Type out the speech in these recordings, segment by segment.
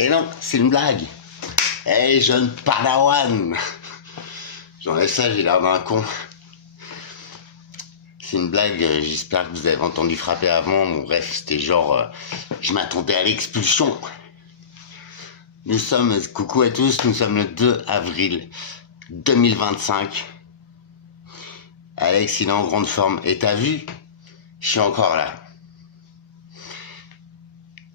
Et non, c'est une blague. Hey, jeune padawan. J'enlève ça, j'ai l'air d'un con. C'est une blague, j'espère que vous avez entendu frapper avant. Bon, bref, c'était genre, je m'attendais à l'expulsion. Coucou à tous, nous sommes le 2 avril 2025. Alex, il est en grande forme. Et t'as vu? Je suis encore là.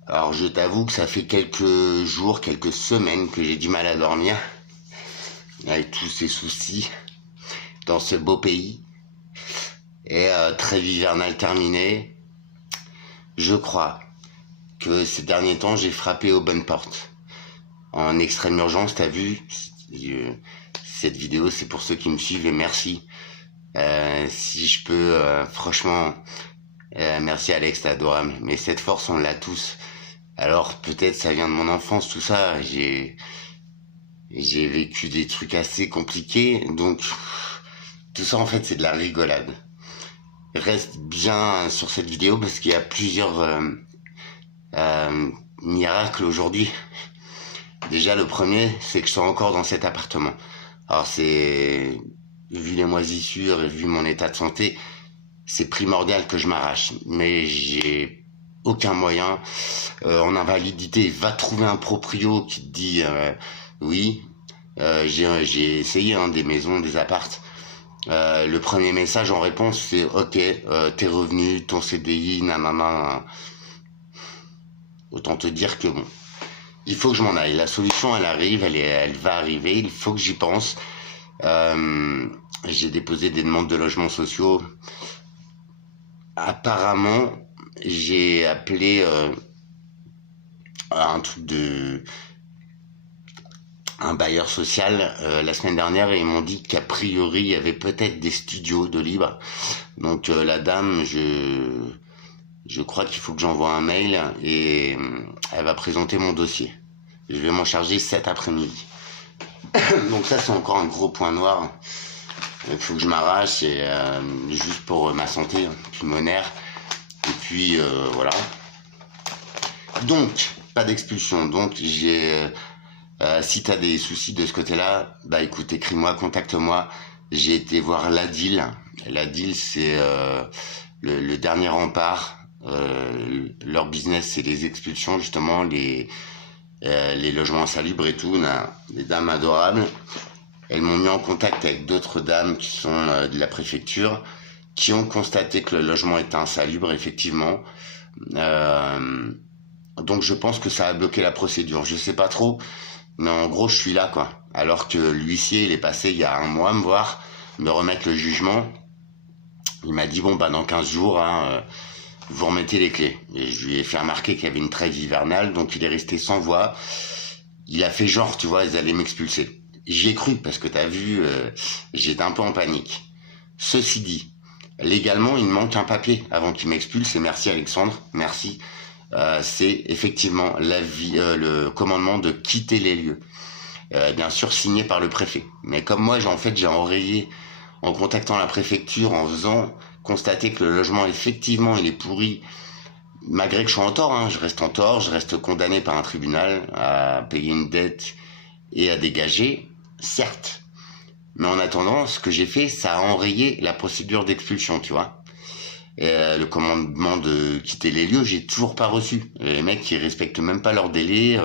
Alors, je t'avoue que ça fait quelques jours, quelques semaines que j'ai du mal à dormir. Avec tous ces soucis dans ce beau pays. Et trêve hivernale terminée. Je crois que ces derniers temps, j'ai frappé aux bonnes portes. En extrême urgence, t'as vu? Cette vidéo, c'est pour ceux qui me suivent et merci. Si je peux, franchement, merci Alex, t'es adorable. Mais cette force, on l'a tous. Alors peut-être ça vient de mon enfance, tout ça. J'ai vécu des trucs assez compliqués, donc tout ça en fait c'est de la rigolade. Reste bien sur cette vidéo parce qu'il y a plusieurs miracles aujourd'hui. Déjà le premier, c'est que je suis encore dans cet appartement. Alors c'est, vu les moisissures et vu mon état de santé, c'est primordial que je m'arrache. Mais j'ai aucun moyen. En invalidité, va trouver un proprio qui te dit oui. J'ai essayé des maisons, des appartes. Le premier message en réponse c'est ok, t'es revenu, ton CDI, nanana. Autant te dire que bon, il faut que je m'en aille. La solution elle arrive, elle va arriver. Il faut que j'y pense. J'ai déposé des demandes de logements sociaux. Apparemment, j'ai appelé un bailleur social la semaine dernière et ils m'ont dit qu'a priori il y avait peut-être des studios de libre. Donc la dame, je crois qu'il faut que j'envoie un mail et elle va présenter mon dossier. Je vais m'en charger cet après-midi. Donc ça c'est encore un gros point noir. Il faut que je m'arrache et juste pour ma santé pulmonaire. Et puis voilà. Donc pas d'expulsion. Donc j'ai si t'as des soucis de ce côté-là, bah écoute, écris-moi, contacte-moi. J'ai été voir l'ADIL. L'ADIL, c'est le dernier rempart. Leur business, c'est les expulsions, justement, les logements insalubres et tout. On a des dames adorables. Elles m'ont mis en contact avec d'autres dames qui sont de la préfecture, qui ont constaté que le logement était insalubre, effectivement. Donc je pense que ça a bloqué la procédure. Je sais pas trop. Mais en gros, je suis là, quoi. Alors que l'huissier, il est passé il y a un mois me voir, me remettre le jugement. Il m'a dit, bon, bah, dans 15 jours, vous remettez les clés. Et je lui ai fait remarquer qu'il y avait une trêve hivernale, donc il est resté sans voix. Il a fait genre, tu vois, ils allaient m'expulser. J'y ai cru, parce que t'as vu, j'étais un peu en panique. Ceci dit, légalement, il me manque un papier avant qu'il m'expulse, et merci Alexandre, merci. C'est effectivement le commandement de quitter les lieux. Bien sûr signé par le préfet. Mais comme moi, j'ai enrayé en contactant la préfecture, en faisant constater que le logement, effectivement, il est pourri, malgré que je sois en tort, hein, je reste en tort, je reste condamné par un tribunal à payer une dette et à dégager, certes. Mais en attendant, ce que j'ai fait, ça a enrayé la procédure d'expulsion, tu vois. Le commandement de quitter les lieux, j'ai toujours pas reçu. Les mecs, ils respectent même pas leur délai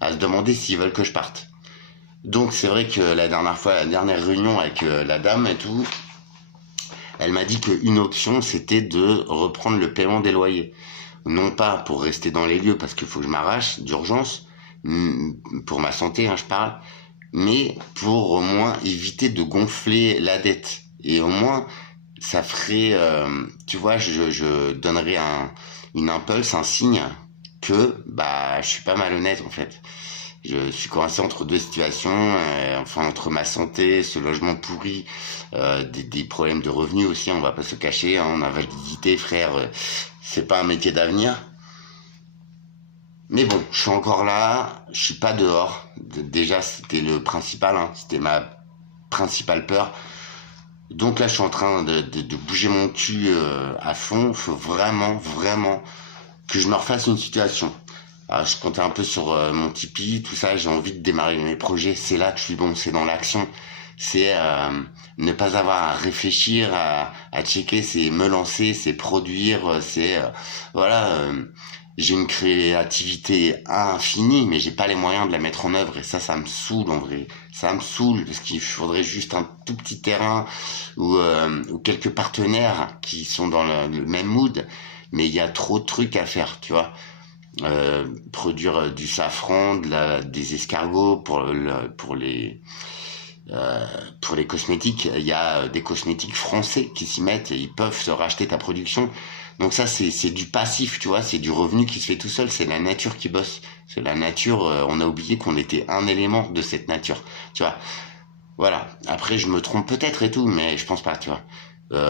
à se demander s'ils veulent que je parte. Donc c'est vrai que la dernière réunion avec la dame et tout, elle m'a dit qu'une option, c'était de reprendre le paiement des loyers. Non pas pour rester dans les lieux, parce qu'il faut que je m'arrache d'urgence, pour ma santé, hein, je parle, mais pour au moins éviter de gonfler la dette. Et au moins, ça ferait, tu vois, je donnerais une impulse, un signe que bah je suis pas malhonnête en fait. Je suis coincé entre deux situations, enfin entre ma santé, ce logement pourri, des problèmes de revenus aussi, on va pas se cacher, hein, en invalidité, frère, c'est pas un métier d'avenir. Mais bon, je suis encore là, je suis pas dehors. Déjà, c'était le principal, hein, c'était ma principale peur. Donc là, je suis en train de bouger mon cul à fond. Il faut vraiment, vraiment que je me refasse une situation. Alors, je comptais un peu sur mon Tipeee, tout ça, j'ai envie de démarrer mes projets. C'est là que je suis bon, c'est dans l'action. C'est ne pas avoir à réfléchir, à checker, c'est me lancer, c'est produire, c'est voilà. J'ai une créativité infinie, mais j'ai pas les moyens de la mettre en œuvre et ça me saoule en vrai. Ça me saoule parce qu'il faudrait juste un tout petit terrain ou quelques partenaires qui sont dans le même mood, mais il y a trop de trucs à faire, tu vois. Produire du safran, des escargots pour les cosmétiques. Il y a des cosmétiques français qui s'y mettent et ils peuvent se racheter ta production. Donc ça, c'est du passif, tu vois, c'est du revenu qui se fait tout seul, c'est la nature qui bosse. C'est la nature, on a oublié qu'on était un élément de cette nature, tu vois. Voilà. Après, je me trompe peut-être et tout, mais je pense pas, tu vois.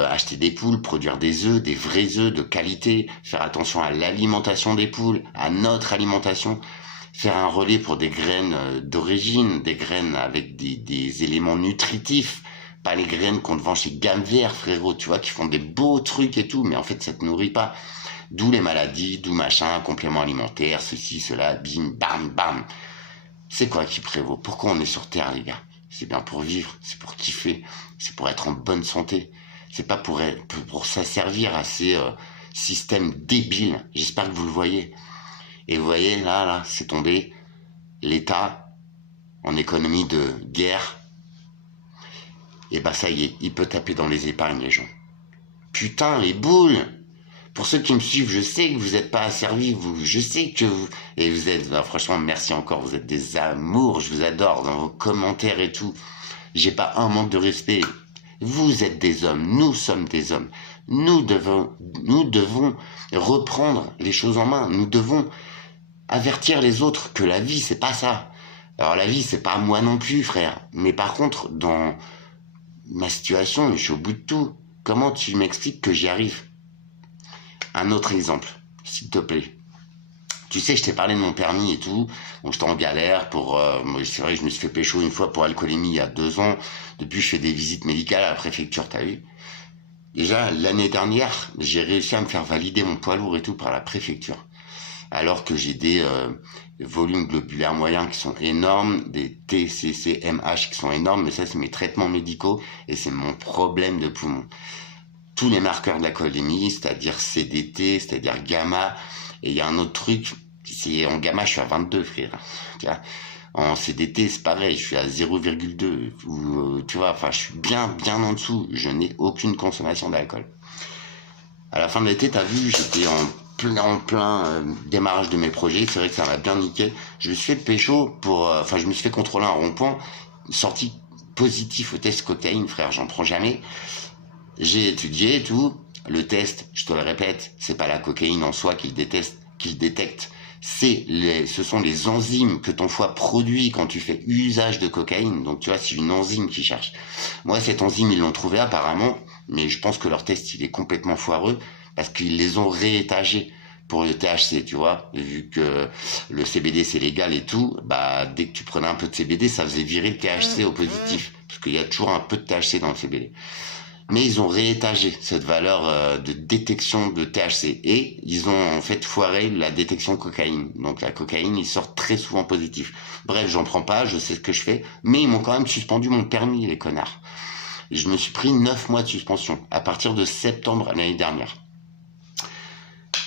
Acheter des poules, produire des œufs, des vrais œufs de qualité, faire attention à l'alimentation des poules, à notre alimentation, faire un relais pour des graines d'origine, des graines avec des éléments nutritifs, pas les graines qu'on te vend chez Gamme Vert, frérot, tu vois, qui font des beaux trucs et tout, mais en fait, ça te nourrit pas. D'où les maladies, d'où machin, compléments alimentaires, ceci, cela, bim, bam, bam. C'est quoi qui prévaut? Pourquoi on est sur Terre, les gars? C'est bien pour vivre, c'est pour kiffer, c'est pour être en bonne santé. C'est pas pour s'asservir à ces systèmes débiles. J'espère que vous le voyez. Et vous voyez, là, c'est tombé. L'État, en économie de guerre, et bah ça y est, il peut taper dans les épargnes, les gens. Putain, les boules! Pour ceux qui me suivent, je sais que vous n'êtes pas asservis, je sais que vous... Et vous êtes, bah, franchement, merci encore, vous êtes des amours, je vous adore dans vos commentaires et tout. J'ai pas un manque de respect. Vous êtes des hommes, nous sommes des hommes. Nous devons reprendre les choses en main. Nous devons avertir les autres que la vie, c'est pas ça. Alors la vie, c'est pas moi non plus, frère. Mais par contre, dans ma situation, je suis au bout de tout. Comment tu m'expliques que j'y arrive? Un autre exemple, s'il te plaît. Tu sais, je t'ai parlé de mon permis et tout. Bon, j'étais en galère pour... c'est vrai que je me suis fait pécho une fois pour alcoolémie il y a 2 ans. Depuis, je fais des visites médicales à la préfecture, t'as vu? Déjà, l'année dernière, j'ai réussi à me faire valider mon poids lourd et tout par la préfecture. Alors que j'ai des volumes globulaires moyens qui sont énormes, des TCCMH qui sont énormes, mais ça, c'est mes traitements médicaux et c'est mon problème de poumon. Tous les marqueurs de l'alcoolémie, c'est-à-dire CDT, c'est-à-dire gamma, et il y a un autre truc, c'est en gamma, je suis à 22, frère. Tu vois, en CDT, c'est pareil, je suis à 0,2. Tu vois, enfin, je suis bien en dessous. Je n'ai aucune consommation d'alcool. À la fin de l'été, t'as vu, j'étais en plein démarrage de mes projets. C'est vrai que ça m'a bien niqué. Je me suis fait pécho je me suis fait contrôler un rond-point. Sorti positif au test cocaïne, frère, j'en prends jamais. J'ai étudié et tout. Le test, je te le répète, c'est pas la cocaïne en soi qu'il détecte. Ce sont les enzymes que ton foie produit quand tu fais usage de cocaïne. Donc tu vois, c'est une enzyme qui cherche. Moi, cette enzyme, ils l'ont trouvée apparemment, mais je pense que leur test, il est complètement foireux parce qu'ils les ont réétagés pour le THC, tu vois. Vu que le CBD, c'est légal et tout, bah dès que tu prenais un peu de CBD, ça faisait virer le THC au positif. Parce qu'il y a toujours un peu de THC dans le CBD. Mais ils ont réétagé cette valeur de détection de THC et ils ont en fait foiré la détection cocaïne. Donc la cocaïne, ils sortent très souvent positif. Bref, j'en prends pas, je sais ce que je fais, mais ils m'ont quand même suspendu mon permis, les connards. Je me suis pris 9 mois de suspension à partir de septembre l'année dernière.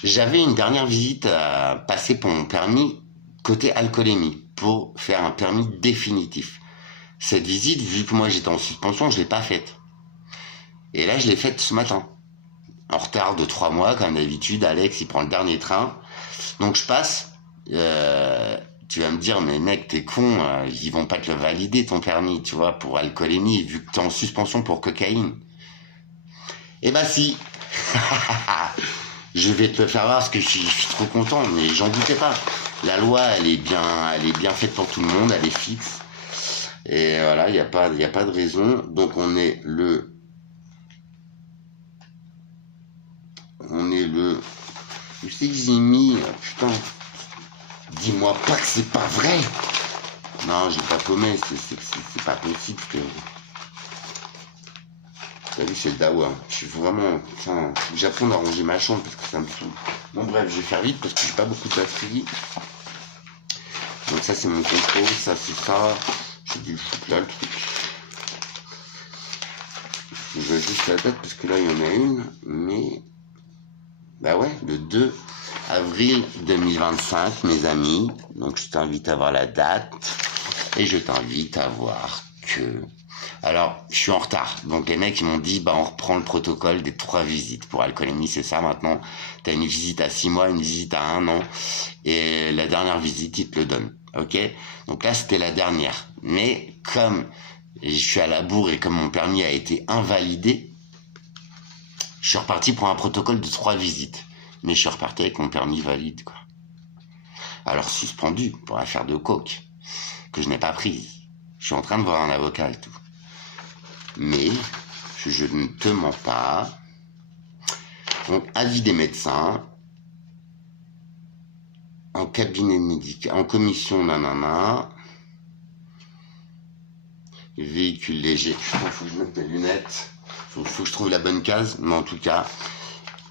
J'avais une dernière visite à passer pour mon permis côté alcoolémie pour faire un permis définitif. Cette visite, vu que moi j'étais en suspension, je l'ai pas faite. Et là, je l'ai faite ce matin. En retard de 3 mois, comme d'habitude. Alex, il prend le dernier train. Donc, je passe. Tu vas me dire, mais mec, t'es con. Ils vont pas te le valider, ton permis, tu vois, pour alcoolémie, vu que t'es en suspension pour cocaïne. Eh ben, si. Je vais te le faire voir parce que je suis trop content, mais j'en doutais pas. La loi, elle est bien faite pour tout le monde, elle est fixe. Et voilà, il y a pas de raison. Donc, on est le... Je sais que j'ai mis... Putain. Dis-moi pas que c'est pas vrai. Non, j'ai pas paumé. C'est pas possible que... T'as vu, c'est le dawa. Je suis vraiment... Putain, j'apprends à ranger ma chambre parce que ça me fout. Bon, bref, je vais faire vite parce que j'ai pas beaucoup de batterie. Donc ça c'est mon contrôle, ça c'est ça. J'ai dû le foutre là le truc. Je veux juste la date parce que là il y en a une, mais bah ouais, le 2 avril 2025, mes amis. Donc je t'invite à voir la date et je t'invite à voir que... Alors, je suis en retard. Donc les mecs ils m'ont dit, bah on reprend le protocole des 3 visites. Pour Alcoolémie, c'est ça maintenant. T'as une visite à 6 mois, une visite à 1 an. Et la dernière visite, ils te le donnent. Ok? Donc là, c'était la dernière. Mais comme je suis à la bourre et comme mon permis a été invalidé, je suis reparti pour un protocole de 3 visites. Mais je suis reparti avec mon permis valide, quoi. Alors suspendu pour affaire de coke, que je n'ai pas prise. Je suis en train de voir un avocat et tout. Mais je ne te mens pas. Donc, avis des médecins, en cabinet médical, en commission, nanana, véhicule léger. Putain, faut que je mette mes lunettes. Faut que je trouve la bonne case. Mais en tout cas,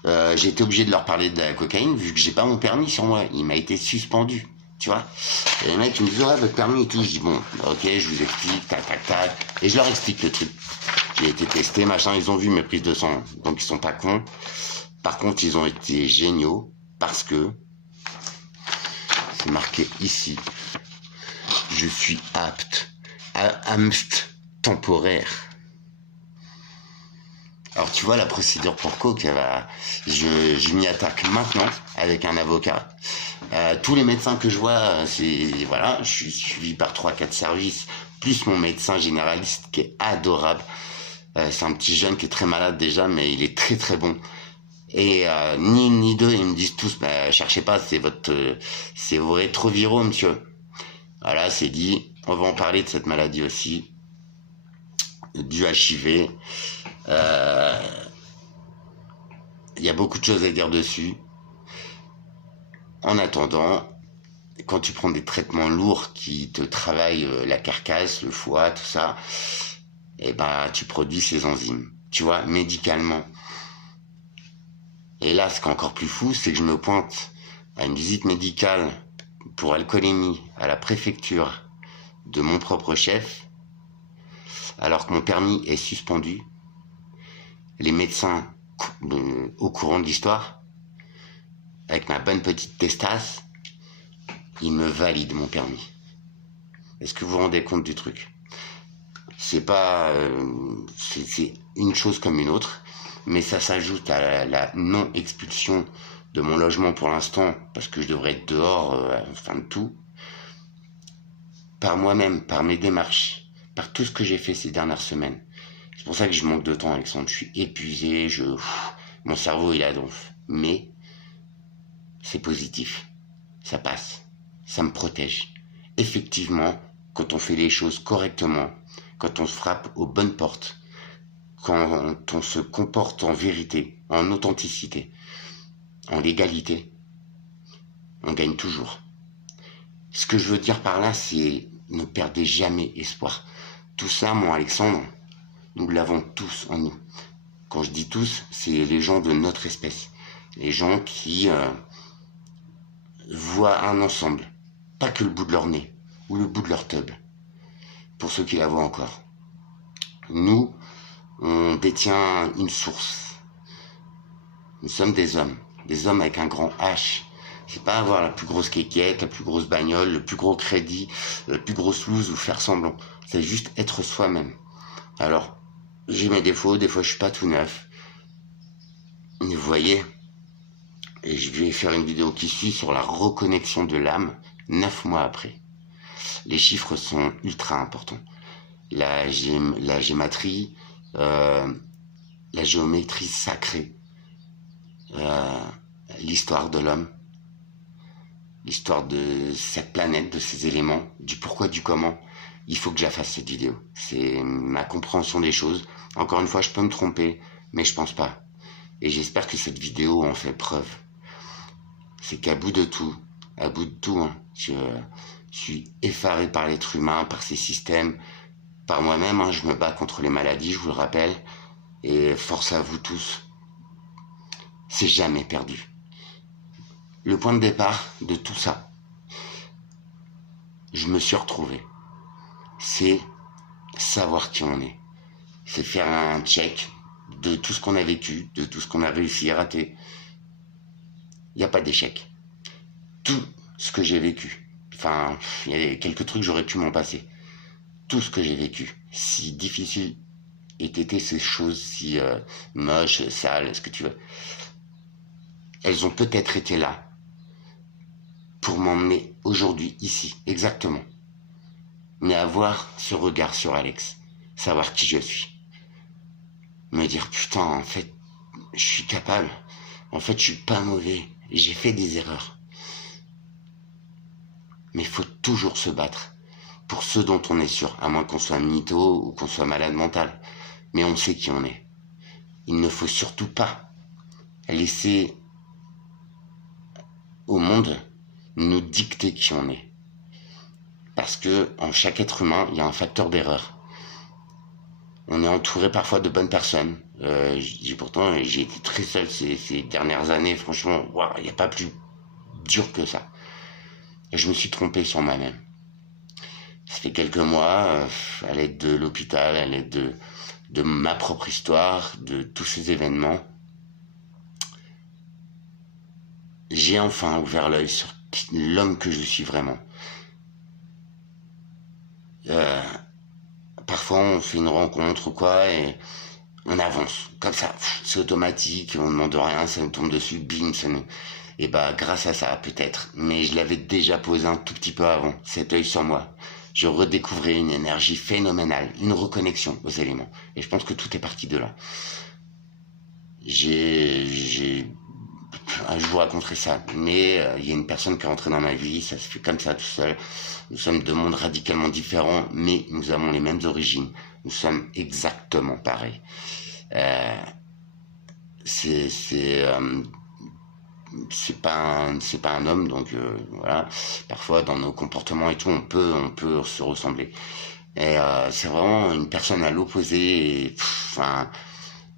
j'ai été obligé de leur parler de la cocaïne vu que j'ai pas mon permis sur moi. Il m'a été suspendu. Tu vois, et les mecs ils me disent ouais votre permis et tout, je dis bon ok je vous explique tac tac tac et je leur explique le truc. J'ai été testé machin, ils ont vu mes prises de sang donc ils sont pas cons. Par contre ils ont été géniaux parce que c'est marqué ici je suis apte à AMST temporaire. Alors tu vois la procédure pour coke, je m'y attaque maintenant avec un avocat. Tous les médecins que je vois, je suis suivi par 3-4 services, plus mon médecin généraliste qui est adorable. C'est un petit jeune qui est très malade déjà, mais il est très très bon. Et ni une ni deux, ils me disent tous, cherchez pas, c'est vos rétroviraux, monsieur. Voilà, c'est dit. On va en parler de cette maladie aussi, du HIV. Il y a beaucoup de choses à dire dessus. En attendant, quand tu prends des traitements lourds qui te travaillent la carcasse, le foie, tout ça, et tu produis ces enzymes. Tu vois, médicalement. Et là, ce qui est encore plus fou, c'est que je me pointe à une visite médicale pour alcoolémie à la préfecture de mon propre chef, alors que mon permis est suspendu. Les médecins au courant de l'histoire, avec ma bonne petite testasse, ils me valident mon permis. Est-ce que vous vous rendez compte du truc? C'est pas... c'est une chose comme une autre, mais ça s'ajoute à la non-expulsion de mon logement pour l'instant, parce que je devrais être dehors, fin de tout, par moi-même, par mes démarches, par tout ce que j'ai fait ces dernières semaines. C'est pour ça que je manque de temps, Alexandre. Je suis épuisé, mon cerveau il a donf. Mais c'est positif. Ça passe. Ça me protège. Effectivement, quand on fait les choses correctement, quand on se frappe aux bonnes portes, quand on se comporte en vérité, en authenticité, en légalité, on gagne toujours. Ce que je veux dire par là, c'est ne perdez jamais espoir. Tout ça, mon Alexandre, nous l'avons tous en nous. Quand je dis tous, c'est les gens de notre espèce. Les gens qui voient un ensemble. Pas que le bout de leur nez ou le bout de leur teub. Pour ceux qui la voient encore. Nous, on détient une source. Nous sommes des hommes avec un grand H. C'est pas avoir la plus grosse kékette, la plus grosse bagnole, le plus gros crédit, la plus grosse loose ou faire semblant. C'est juste être soi-même. Alors, j'ai mes défauts, des fois je suis pas tout neuf. Mais vous voyez, et je vais faire une vidéo qui suit sur la reconnexion de l'âme 9 mois après. Les chiffres sont ultra importants. La gématrie, la géométrie sacrée, l'histoire de l'homme, l'histoire de cette planète, de ces éléments, du pourquoi, du comment. Il faut que je fasse cette vidéo. C'est ma compréhension des choses. Encore une fois, je peux me tromper, mais je pense pas. Et j'espère que cette vidéo en fait preuve. C'est qu'à bout de tout, hein, je suis effaré par l'être humain, par ces systèmes, par moi-même. Hein, je me bats contre les maladies, je vous le rappelle. Et force à vous tous. C'est jamais perdu. Le point de départ de tout ça, je me suis retrouvé. C'est savoir qui on est. C'est faire un check de tout ce qu'on a vécu, de tout ce qu'on a réussi à rater. Il n'y a pas d'échec. Tout ce que j'ai vécu, enfin, il y a quelques trucs, j'aurais pu m'en passer. Tout ce que j'ai vécu, si difficile aient été ces choses, si moches, sales, ce que tu veux, elles ont peut-être été là pour m'emmener aujourd'hui, ici, exactement. Mais avoir ce regard sur Alex, savoir qui je suis. Me dire, putain, en fait, je suis capable. En fait, je suis pas mauvais. J'ai fait des erreurs. Mais il faut toujours se battre pour ceux dont on est sûr, à moins qu'on soit mytho ou qu'on soit malade mental. Mais on sait qui on est. Il ne faut surtout pas laisser au monde nous dicter qui on est. Parce que en chaque être humain, il y a un facteur d'erreur. On est entouré parfois de bonnes personnes. Pourtant, j'ai été très seul ces dernières années. Franchement, il n'y a pas plus dur que ça. Et je me suis trompé sur moi-même. Ça fait quelques mois, à l'aide de l'hôpital, à l'aide de ma propre histoire, de tous ces événements, j'ai enfin ouvert l'œil sur l'homme que je suis vraiment. Parfois, on fait une rencontre ou quoi, et on avance. Comme ça, c'est automatique, on ne demande rien, ça nous tombe dessus, bim, ça nous... Et bah, grâce à ça, peut-être. Mais je l'avais déjà posé un tout petit peu avant, cet œil sur moi. Je redécouvrais une énergie phénoménale, une reconnexion aux éléments. Et je pense que tout est parti de là. Je vous raconterai ça, mais il y a une personne qui est rentrée dans ma vie, ça se fait comme ça tout seul. Nous sommes deux mondes radicalement différents, mais nous avons les mêmes origines. Nous sommes exactement pareils. C'est pas un homme, donc voilà. Parfois dans nos comportements et tout, on peut se ressembler. Et c'est vraiment une personne à l'opposé.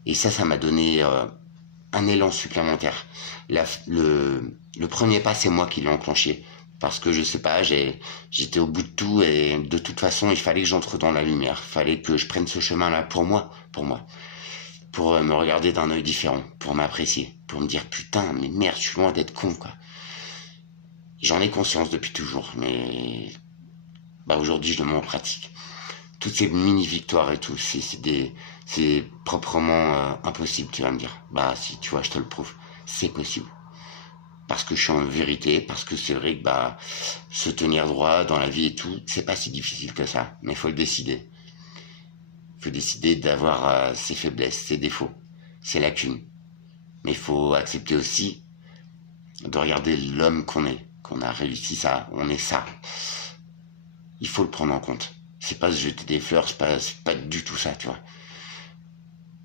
Et ça m'a donné un élan supplémentaire. Le premier pas, c'est moi qui l'ai enclenché. Parce que je sais pas, j'étais au bout de tout et de toute façon, il fallait que j'entre dans la lumière. Il fallait que je prenne ce chemin-là pour moi. Pour me regarder d'un œil différent, pour m'apprécier, pour me dire putain, mais merde, je suis loin d'être con, quoi. J'en ai conscience depuis toujours, mais aujourd'hui, je le mets en pratique. Toutes ces mini-victoires et tout, c'est proprement impossible, tu vas me dire. Si, tu vois, je te le prouve. C'est possible. Parce que je suis en vérité, parce que c'est vrai que se tenir droit dans la vie et tout, c'est pas si difficile que ça. Mais il faut le décider. Il faut décider d'avoir ses faiblesses, ses défauts, ses lacunes. Mais il faut accepter aussi de regarder l'homme qu'on est, qu'on a réussi ça, on est ça. Il faut le prendre en compte. C'est pas se jeter des fleurs, c'est pas du tout ça, tu vois.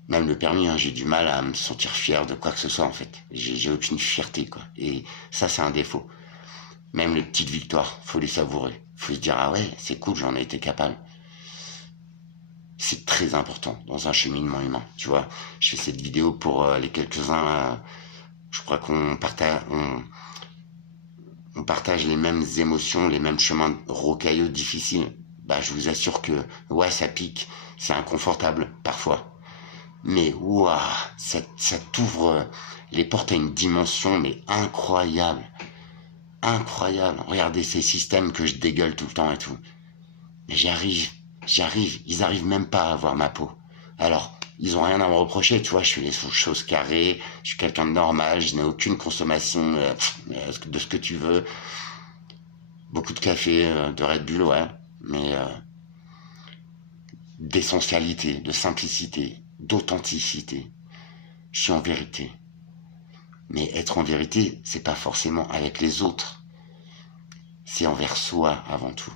Même le permis, j'ai du mal à me sentir fier de quoi que ce soit, en fait. J'ai aucune fierté, quoi. Et ça, c'est un défaut. Même les petites victoires, faut les savourer. Faut se dire, ah ouais, c'est cool, j'en ai été capable. C'est très important dans un cheminement humain, tu vois. Je fais cette vidéo pour les quelques-uns, je crois qu'on partage les mêmes émotions, les mêmes chemins rocailleux, difficiles. Je vous assure que, ouais, ça pique, c'est inconfortable, parfois. Mais, ouah, ça t'ouvre les portes à une dimension, mais incroyable. Incroyable. Regardez ces systèmes que je dégueule tout le temps et tout. Mais j'y arrive. Ils arrivent même pas à voir ma peau. Alors, ils ont rien à me reprocher, tu vois, je fais les choses carrées, je suis quelqu'un de normal, je n'ai aucune consommation de ce que tu veux. Beaucoup de café, de Red Bull, ouais, mais d'essentialité, de simplicité, d'authenticité. Je suis en vérité. Mais être en vérité, c'est pas forcément avec les autres. C'est envers soi avant tout.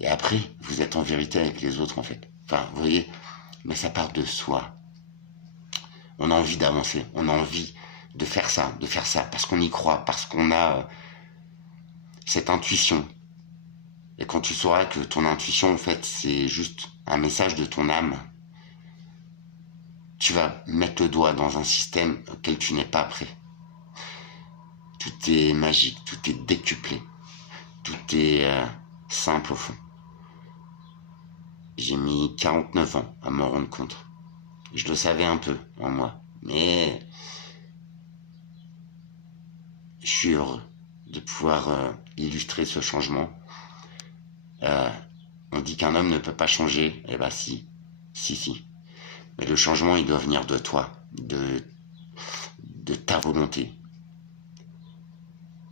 Et après, vous êtes en vérité avec les autres, en fait. Enfin, vous voyez, mais ça part de soi. On a envie d'avancer, on a envie de faire ça, parce qu'on y croit, parce qu'on a cette intuition. Et quand tu sauras que ton intuition, en fait, c'est juste un message de ton âme, tu vas mettre le doigt dans un système auquel tu n'es pas prêt. Tout est magique, tout est décuplé, tout est simple au fond. J'ai mis 49 ans à m'en rendre compte. Je le savais un peu en moi, mais je suis heureux de pouvoir illustrer ce changement. On dit qu'un homme ne peut pas changer, eh ben si. Mais le changement, il doit venir de toi, de ta volonté.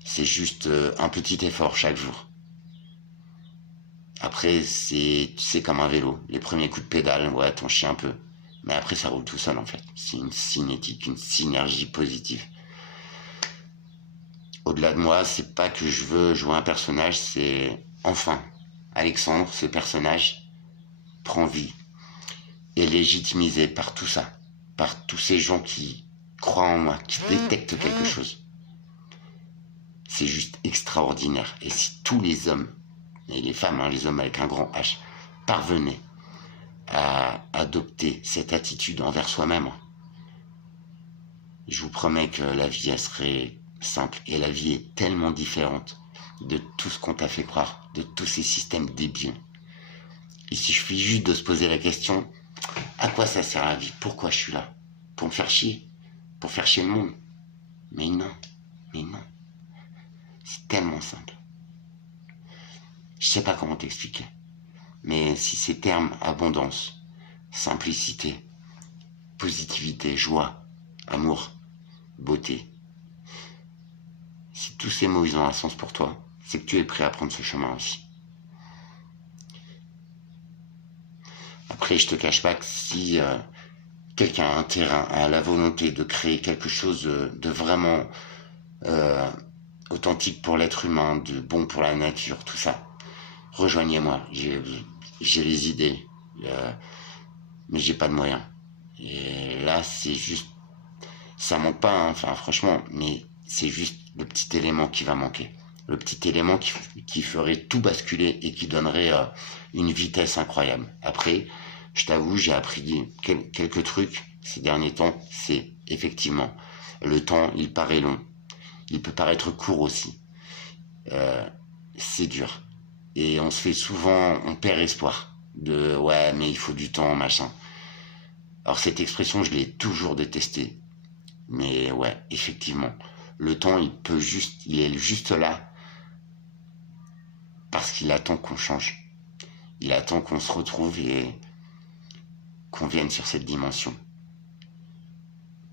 C'est juste un petit effort chaque jour. Après, c'est comme un vélo. Les premiers coups de pédale, ouais, t'en chies un peu. Mais après, ça roule tout seul, en fait. C'est une cinétique, une synergie positive. Au-delà de moi, c'est pas que je veux jouer un personnage, c'est enfin, Alexandre, ce personnage, prend vie. Est légitimisé par tout ça. Par tous ces gens qui croient en moi, qui détectent quelque chose. C'est juste extraordinaire. Et si tous les hommes, et les femmes, hein, les hommes avec un grand H, parvenaient à adopter cette attitude envers soi-même, je vous promets que la vie, elle serait simple. Et la vie est tellement différente de tout ce qu'on t'a fait croire, de tous ces systèmes débiles. Il suffit juste de se poser la question, à quoi ça sert la vie? Pourquoi je suis là? Pour me faire chier? Pour faire chier le monde? Mais non. C'est tellement simple. Je sais pas comment t'expliquer. Mais si ces termes abondance, simplicité, positivité, joie, amour, beauté, si tous ces mots ils ont un sens pour toi, c'est que tu es prêt à prendre ce chemin aussi. Après, je te cache pas que si quelqu'un a un terrain, a la volonté de créer quelque chose de vraiment authentique pour l'être humain, de bon pour la nature, tout ça, rejoignez-moi. J'ai les idées, mais j'ai pas de moyens. Et là, c'est juste, ça manque pas, hein, enfin franchement, mais c'est juste le petit élément qui va manquer. Le petit élément qui ferait tout basculer et qui donnerait une vitesse incroyable. Après, je t'avoue, j'ai appris quelques trucs ces derniers temps. C'est effectivement, le temps, il paraît long. Il peut paraître court aussi. C'est dur. Et on se fait souvent, on perd espoir. De ouais, mais il faut du temps, machin. Alors cette expression, je l'ai toujours détestée. Mais ouais, effectivement, le temps, il est juste là parce qu'il attend qu'on change. Il attend qu'on se retrouve et qu'on vienne sur cette dimension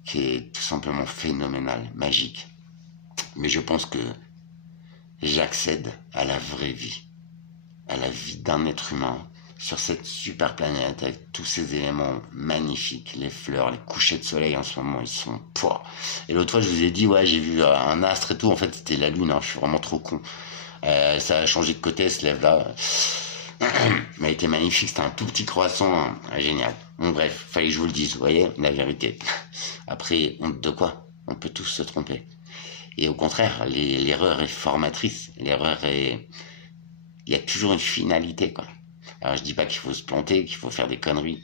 qui est tout simplement phénoménale, magique. Mais je pense que j'accède à la vraie vie, à la vie d'un être humain sur cette super planète avec tous ces éléments magnifiques, les fleurs, les couchers de soleil en ce moment, ils sont poids. Et l'autre fois, je vous ai dit, ouais, j'ai vu un astre et tout. En fait, c'était la lune. Hein, je suis vraiment trop con. Ça a changé de côté, elle se lève là. Mais elle était magnifique, c'était un tout petit croissant, hein, génial. Bon bref, fallait que je vous le dise, vous voyez, la vérité. Après, honte de quoi? On peut tous se tromper. Et au contraire, l'erreur est formatrice. L'erreur est... Il y a toujours une finalité, quoi. Alors je dis pas qu'il faut se planter, qu'il faut faire des conneries.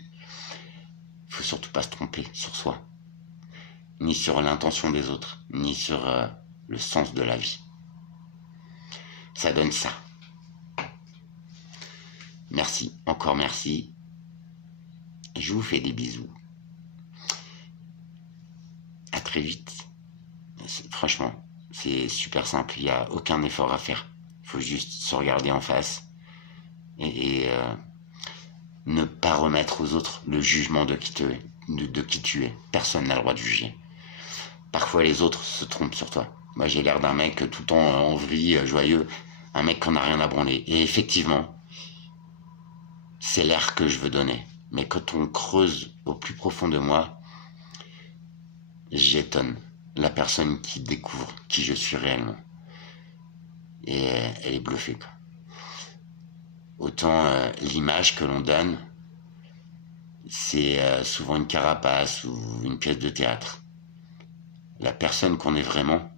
Il faut surtout pas se tromper sur soi. Ni sur l'intention des autres, ni sur le sens de la vie. Ça donne ça. Merci, encore merci. Je vous fais des bisous. À très vite. Franchement, c'est super simple. Il n'y a aucun effort à faire. Il faut juste se regarder en face et ne pas remettre aux autres le jugement de qui tu es. Personne n'a le droit de juger. Parfois, les autres se trompent sur toi. Moi, j'ai l'air d'un mec tout le temps en vrille, joyeux. Un mec qu'on n'a rien à branler. Et effectivement, c'est l'air que je veux donner. Mais quand on creuse au plus profond de moi, j'étonne la personne qui découvre qui je suis réellement. Et elle est bluffée, quoi. Autant l'image que l'on donne, c'est souvent une carapace ou une pièce de théâtre. La personne qu'on est vraiment,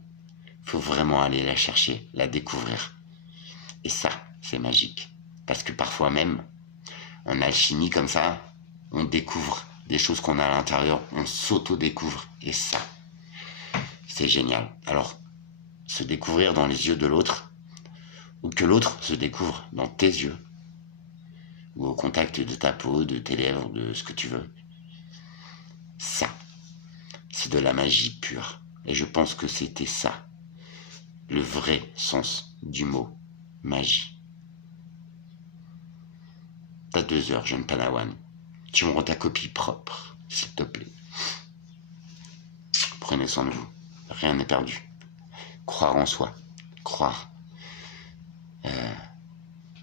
faut vraiment aller la chercher, la découvrir. Et ça, c'est magique. Parce que parfois même, en alchimie comme ça, on découvre des choses qu'on a à l'intérieur, on s'auto-découvre. Et ça, c'est génial. Alors, se découvrir dans les yeux de l'autre, ou que l'autre se découvre dans tes yeux, ou au contact de ta peau, de tes lèvres, de ce que tu veux, ça, c'est de la magie pure. Et je pense que c'était ça, le vrai sens du mot magie. T'as 2 heures, jeune Padawan. Tu me rends ta copie propre, s'il te plaît. Prenez soin de vous. Rien n'est perdu. Croire en soi. Croire.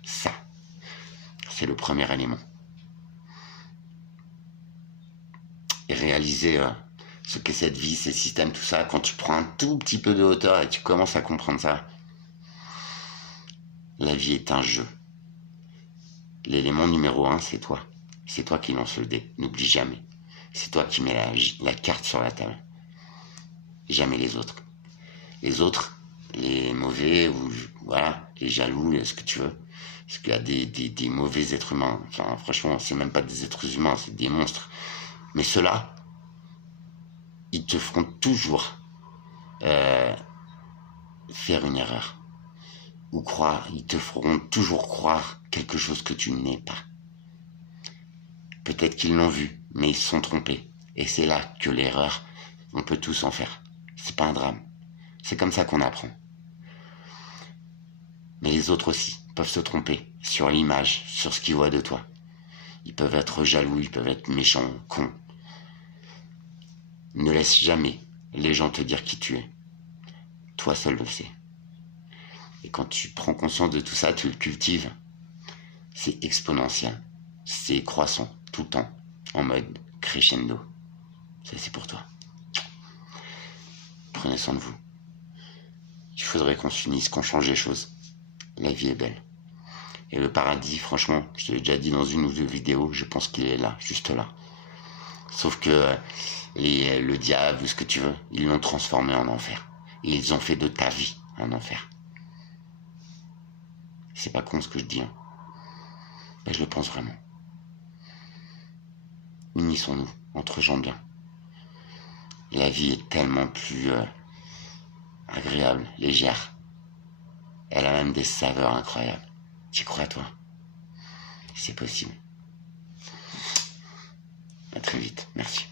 Ça. C'est le premier élément. Et réaliser ce qu'est cette vie, ces systèmes, tout ça, quand tu prends un tout petit peu de hauteur et tu commences à comprendre ça, la vie est un jeu. L'élément numéro 1, c'est toi. C'est toi qui lance le dé. N'oublie jamais. C'est toi qui mets la carte sur la table. Jamais les autres. Les autres, les mauvais, ou voilà, les jaloux, ce que tu veux. Parce qu'il y a des mauvais êtres humains. Enfin, franchement, c'est même pas des êtres humains, c'est des monstres. Mais ceux-là, ils te feront toujours faire une erreur. Ou croire, ils te feront toujours croire quelque chose que tu n'es pas. Peut-être qu'ils l'ont vu, mais ils se sont trompés. Et c'est là que l'erreur, on peut tous en faire. C'est pas un drame. C'est comme ça qu'on apprend. Mais les autres aussi peuvent se tromper sur l'image, sur ce qu'ils voient de toi. Ils peuvent être jaloux, ils peuvent être méchants, cons. Ne laisse jamais les gens te dire qui tu es. Toi seul le sais. Et quand tu prends conscience de tout ça, tu le cultives, c'est exponentiel. C'est croissant, tout le temps, en mode crescendo. Ça, c'est pour toi. Prenez soin de vous. Il faudrait qu'on s'unisse, qu'on change les choses. La vie est belle. Et le paradis, franchement, je te l'ai déjà dit dans une ou deux vidéos, je pense qu'il est là, juste là. Sauf que le diable, ou ce que tu veux, ils l'ont transformé en enfer. Et ils ont fait de ta vie un enfer. C'est pas con ce que je dis, hein. Mais je le pense vraiment. Unissons-nous entre gens bien. La vie est tellement plus agréable, légère. Elle a même des saveurs incroyables. Tu crois, toi? C'est possible. À très vite. Merci.